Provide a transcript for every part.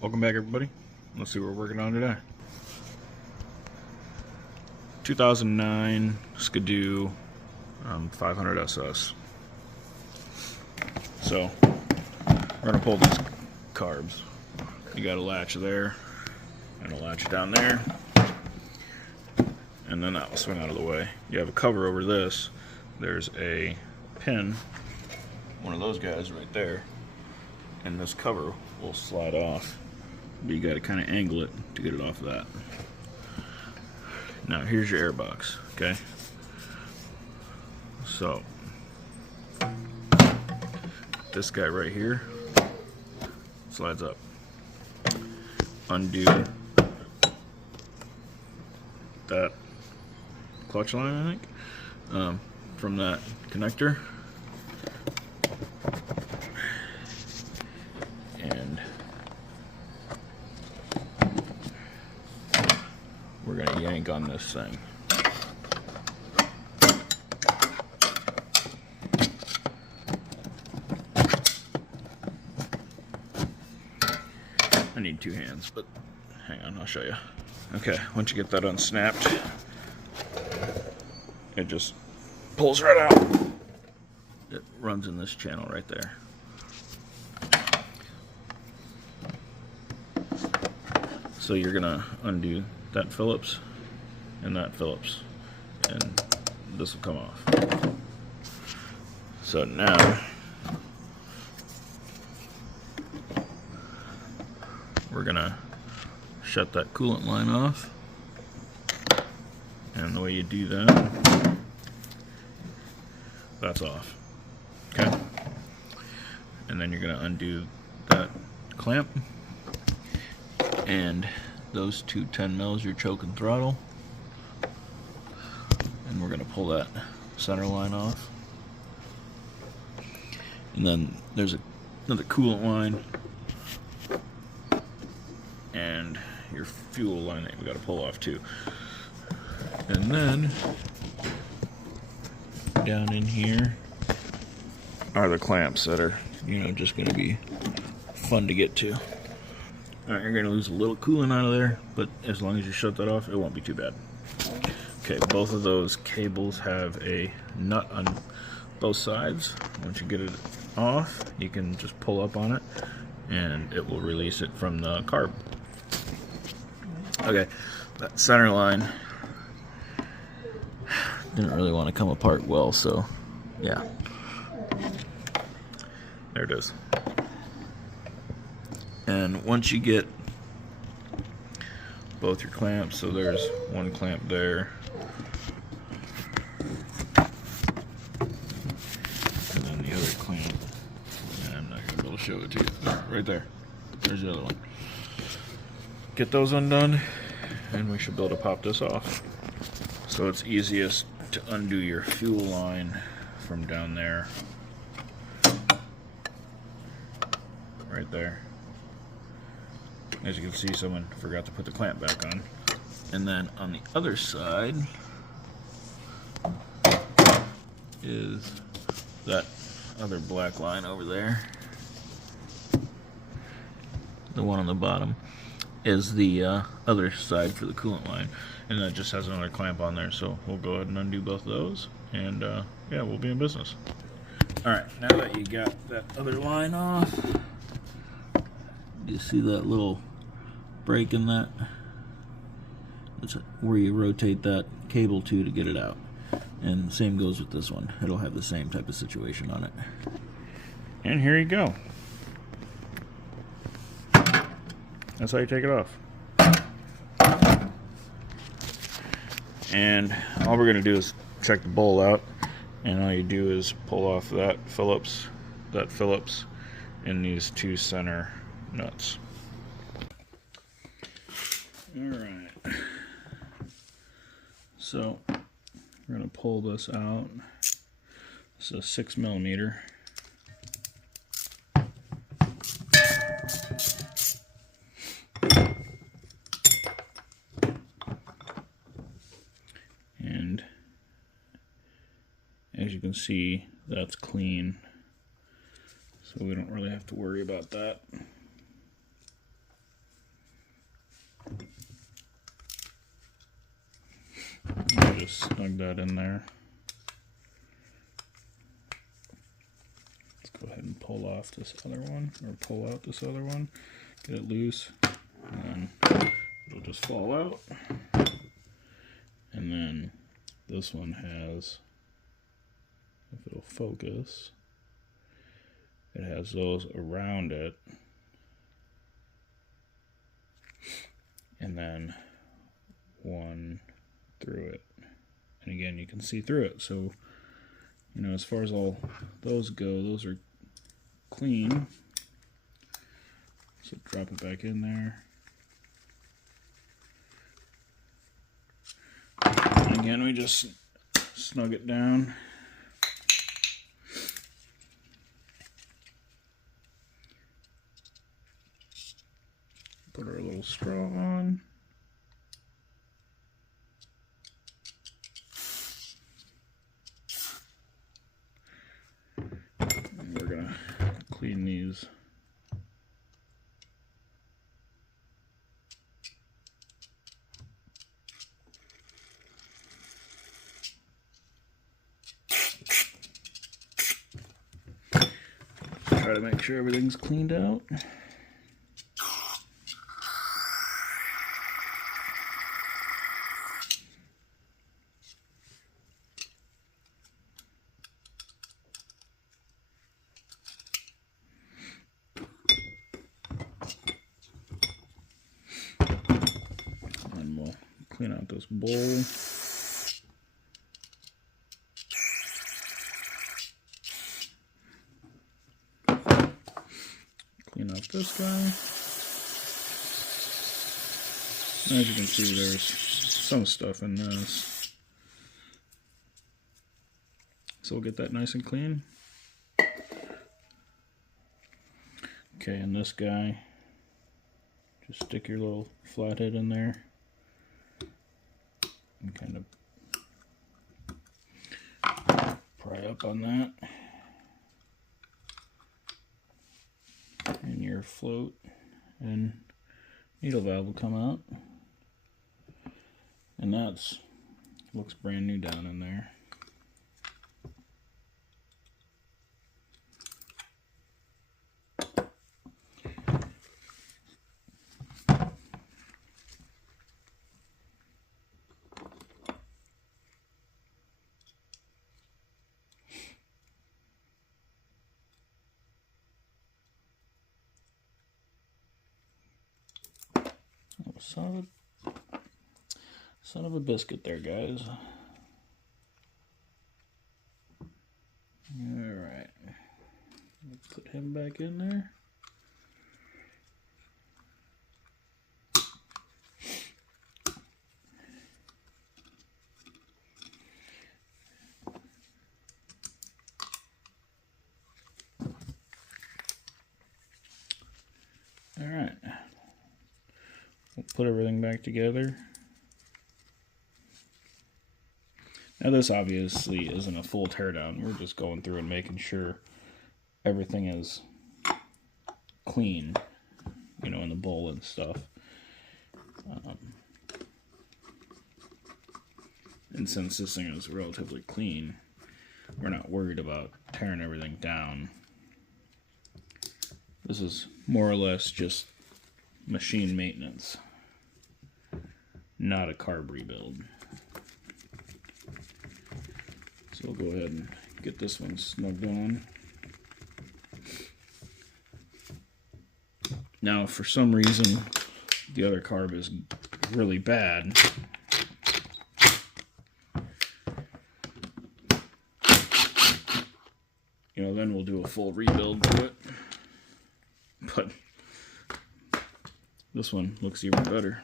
Welcome back, everybody. Let's see what we're working on today. 2009 Skidoo 500 SS. So we're gonna pull these carbs. You got a latch there and a latch down there, and then that will swing out of the way. You have a cover over this. There's a pin, one of those guys right there, and this cover will slide off. But you got to kind of angle it to get it off of that. Now here's your air box, okay? So this guy right here slides up. Undo that clutch line, I think, from that connector. And we're gonna yank on this thing. I need two hands, but hang on, I'll show you. Okay, once you get that unsnapped, it just pulls right out. It runs in this channel right there. So you're gonna undo that Phillips and that Phillips, and this will come off. So now we're gonna shut that coolant line off, and the way you do that, that's off. Okay, and then you're gonna undo that clamp, and those two 10 mils, your choke and throttle, and we're gonna pull that center line off. And then there's another coolant line and your fuel line that we got to pull off too. And then down in here are the clamps that are, just going to be fun to get to. Alright, you're going to lose a little coolant out of there, but as long as you shut that off, it won't be too bad. Okay, both of those cables have a nut on both sides. Once you get it off, you can just pull up on it and it will release it from the carb. Okay, that center line didn't really want to come apart well, so yeah, there it is. And once you get both your clamps, so there's one clamp there, and then the other clamp, and I'm not going to be able to show it to you, right there, there's the other one. Get those undone, and we should be able to pop this off. So it's easiest to undo your fuel line from down there, right there. As you can see, someone forgot to put the clamp back on. And then on the other side is that other black line over there. The one on the bottom is the other side for the coolant line, and that just has another clamp on there. So we'll go ahead and undo both of those, and yeah, we'll be in business. Alright, now that you got that other line off, you see that little break in that? That's where you rotate that cable to get it out. And the same goes with this one. It'll have the same type of situation on it. And here you go. That's how you take it off. And all we're going to do is check the bowl out, and all you do is pull off that Phillips, and these two center nuts. Alright, so we're going to pull this out. This is a 6 millimeter. And as you can see, that's clean, so we don't really have to worry about that. I'll just snug that in there. Let's go ahead and pull off this other one, or pull out this other one, get it loose, and then it'll just fall out. And then this one has, if it'll focus, it has those around it, and then one through it. And again, you can see through it. So, you know, as far as all those go, those are clean. So drop it back in there. And again, we just snug it down. Put our little straw on. And we're gonna clean these. Try to make sure everything's cleaned out. And we'll clean out this bowl. Clean out this guy. As you can see, there's some stuff in this. So we'll get that nice and clean. Okay, and this guy, just stick your little flathead in there and kind of pry up on that. And your float and needle valve will come out. And that's looks brand new down in there. Son of a biscuit there, guys. Alright. Put him back in there. Alright. We'll put everything back together. Now this obviously isn't a full teardown. We're just going through and making sure everything is clean, you know, in the bowl and stuff. And since this thing is relatively clean, we're not worried about tearing everything down. This is more or less just machine maintenance, not a carb rebuild. So we'll go ahead and get this one snugged on. Now, for some reason, the other carb is really bad. You know, then we'll do a full rebuild to it. But this one looks even better.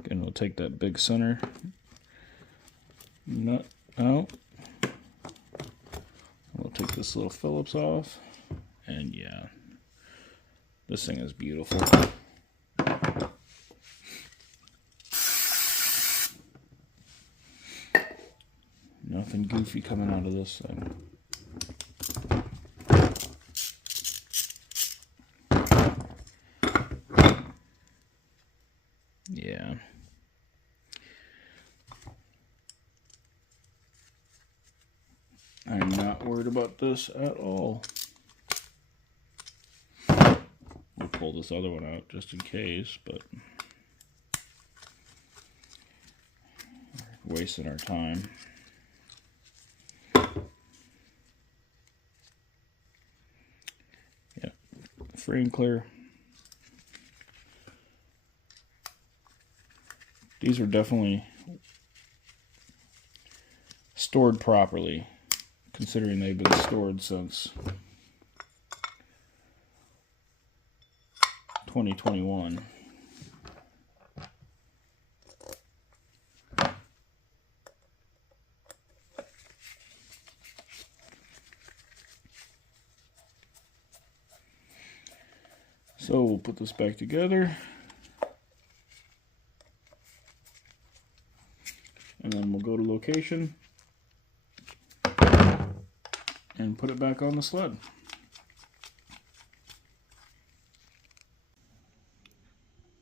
Again, we'll take that big center nut out. We'll take this little Phillips off. And yeah, this thing is beautiful. Nothing goofy coming out of this thing. Yeah. I'm not worried about this at all. We'll pull this other one out just in case, but we're wasting our time. Yeah, free and clear. These are definitely stored properly, considering they've been stored since 2021. So we'll put this back together, and then we'll go to location and put it back on the sled.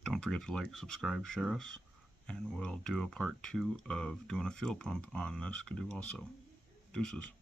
Don't forget to like, subscribe, share us, and we'll do a part 2 of doing a fuel pump on this Skidoo also. Deuces.